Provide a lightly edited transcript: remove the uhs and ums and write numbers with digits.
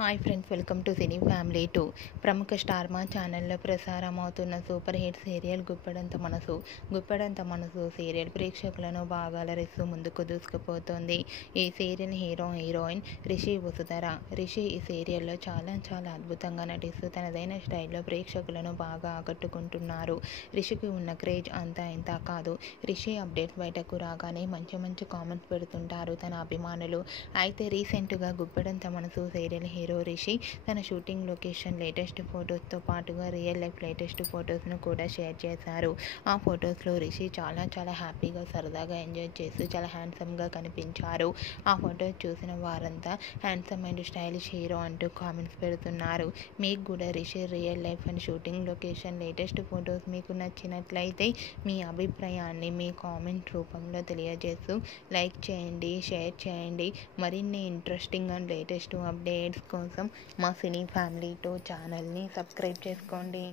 Hi friends, welcome to cine family 2. ప్రముఖ star మా ఛానల్లో ప్రసారం అవుతున్న సూపర్ హిట్ సీరియల్ గుప్పెడంత మనసు సీరియల్ ప్రేక్షకులను బాగా అలరిస్తూ ముందుకు దూసుకుపోతుంది. ఈ సీరియల్ హీరోయిన్ రిషి వసుధర. రిషి ఈ సీరియల్లో చాలా అద్భుతంగా నటిస్తూ తనదైన స్టైల్లో ప్రేక్షకులను బాగా ఆకట్టుకుంటున్నారు. రిషికి ఉన్న క్రేజ్ అంతా ఇంత కాదు. రిషి అప్డేట్ బయటకు రాగానే మంచి కామెంట్స్ పెడుతుంటారు తన అభిమానులు. అయితే రీసెంట్గా గుప్పెడంత మనసు సీరియల్ హీరో రిషి తన షూటింగ్ లొకేషన్ లేటెస్ట్ ఫొటోస్తో పాటుగా రియల్ లైఫ్ లేటెస్ట్ ఫొటోస్ను కూడా షేర్ చేశారు. ఆ ఫొటోస్లో రిషి చాలా హ్యాపీగా సరదాగా ఎంజాయ్ చేస్తూ చాలా హ్యాండ్సమ్గా కనిపించారు. ఆ ఫొటోస్ చూసిన వారంతా హ్యాండ్సమ్ అండ్ స్టైలిష్ హీరో అంటూ కామెంట్స్ పెడుతున్నారు. మీకు కూడా Rishi real life and shooting location latest photos మీకు నచ్చినట్లయితే మీ అభిప్రాయాన్ని మీ కామెంట్ రూపంలో తెలియజేస్తూ లైక్ చేయండి, షేర్ చేయండి. మరిన్ని ఇంట్రెస్టింగ్ అండ్ లేటెస్ట్ అప్డేట్స్ కోసం మా సినీ ఫ్యామిలీ 2 ఛానల్ని సబ్స్క్రైబ్ చేసుకోండి.